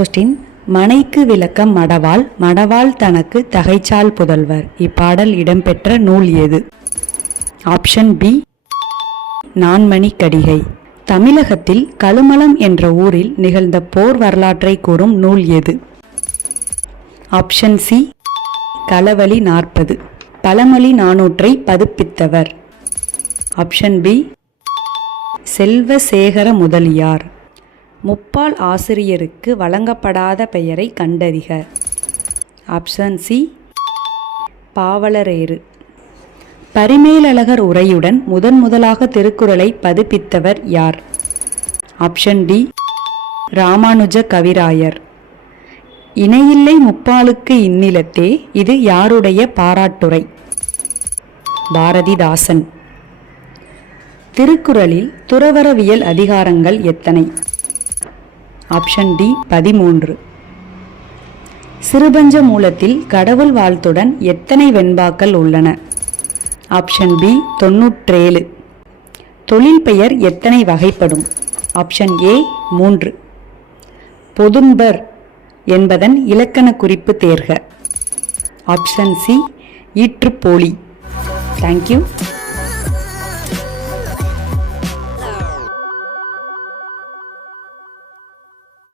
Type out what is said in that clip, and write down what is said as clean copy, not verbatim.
Question. மனைக்கு விளக்கம் மடவாள், மடவாள் தனக்கு தகைச்சால் புதல்வர். இப்பாடல் இடம்பெற்ற நூல் எது? ஆப்ஷன் பி நான்மணி கடிகை. தமிழகத்தில் கழுமலம் என்ற ஊரில் நிகழ்ந்த போர் வரலாற்றை கூறும் நூல் எது? Option C Kalavazhi 40. பழமொழி 400 பதிப்பித்தவர்? Option B Selvasekara Mudaliyar. முப்பால் ஆசிரியருக்கு வழங்கப்படாத பெயரை கண்டறிக. Option C Pavalareru. பரிமேலழகர் உரையுடன் முதலாக திருக்குறளை பதிப்பித்தவர் யார்? ஆப்ஷன் டி ராமானுஜ கவிராயர். இணையில்லை முப்பாலுக்கு இந்நிலத்தே, இது யாருடைய பாராட்டுரை? பாரதிதாசன். திருக்குறளில் துறவறவியல் அதிகாரங்கள் எத்தனை? Option D 13. சிறுபஞ்ச மூலத்தில் கடவுள் வாழ்த்துடன் எத்தனை வெண்பாக்கள் உள்ளன? Option B 97. தொழில் பெயர் எத்தனை வகைப்படும்? Option A 3. பொதும்பர் என்பதன் இலக்கண குறிப்பு தேர்க. ஆப்ஷன் சி ஈற்றுப்போலி. தேங்க்யூ.